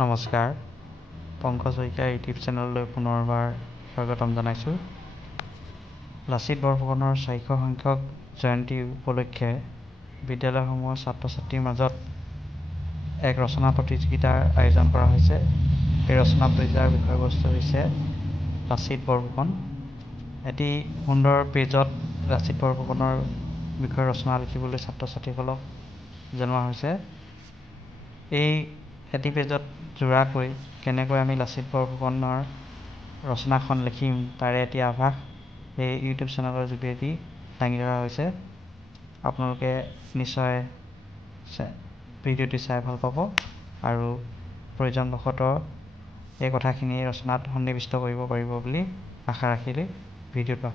নমস্কাৰ, পংকজ শইকীয়া ইউটিউব চেনেললৈ পুনৰবাৰ স্বাগতম জনাইছোঁ। লাচিত বৰফুকনৰ 400 সংখ্যক জয়ন্তী উপলক্ষে বিদ্যালয়সমূহৰ ছাত্ৰ ছাত্ৰীৰ মাজত এক ৰচনা প্ৰতিযোগিতাৰ আয়োজন কৰা হৈছে। এই ৰচনা প্ৰতিযোগিতাৰ বিষয়বস্তু হৈছে লাচিত বৰফুকন। এটি সুন্দৰ পেজত লাচিত বৰফুকনৰ বিষয়ে ৰচনা লিখিবলৈ ছাত্ৰ ছাত্ৰীসকলক জনোৱা হৈছে। এই এটি পেজত জোৰাকৈ কেনেকৈ আমি লাচিত বৰফুকনৰ ৰচনাখন লিখিম তাৰে এটি আভাস এই ইউটিউব চেনেলৰ যোগেদি দাঙি ধৰা হৈছে। আপোনালোকে নিশ্চয় ভিডিঅ'টি চাই ভাল পাব আৰু প্ৰয়োজনবশতঃ এই কথাখিনি ৰচনাত সন্নিৱিষ্ট কৰিব পাৰিব বুলি আশা ৰাখিলে ভিডিঅ'টো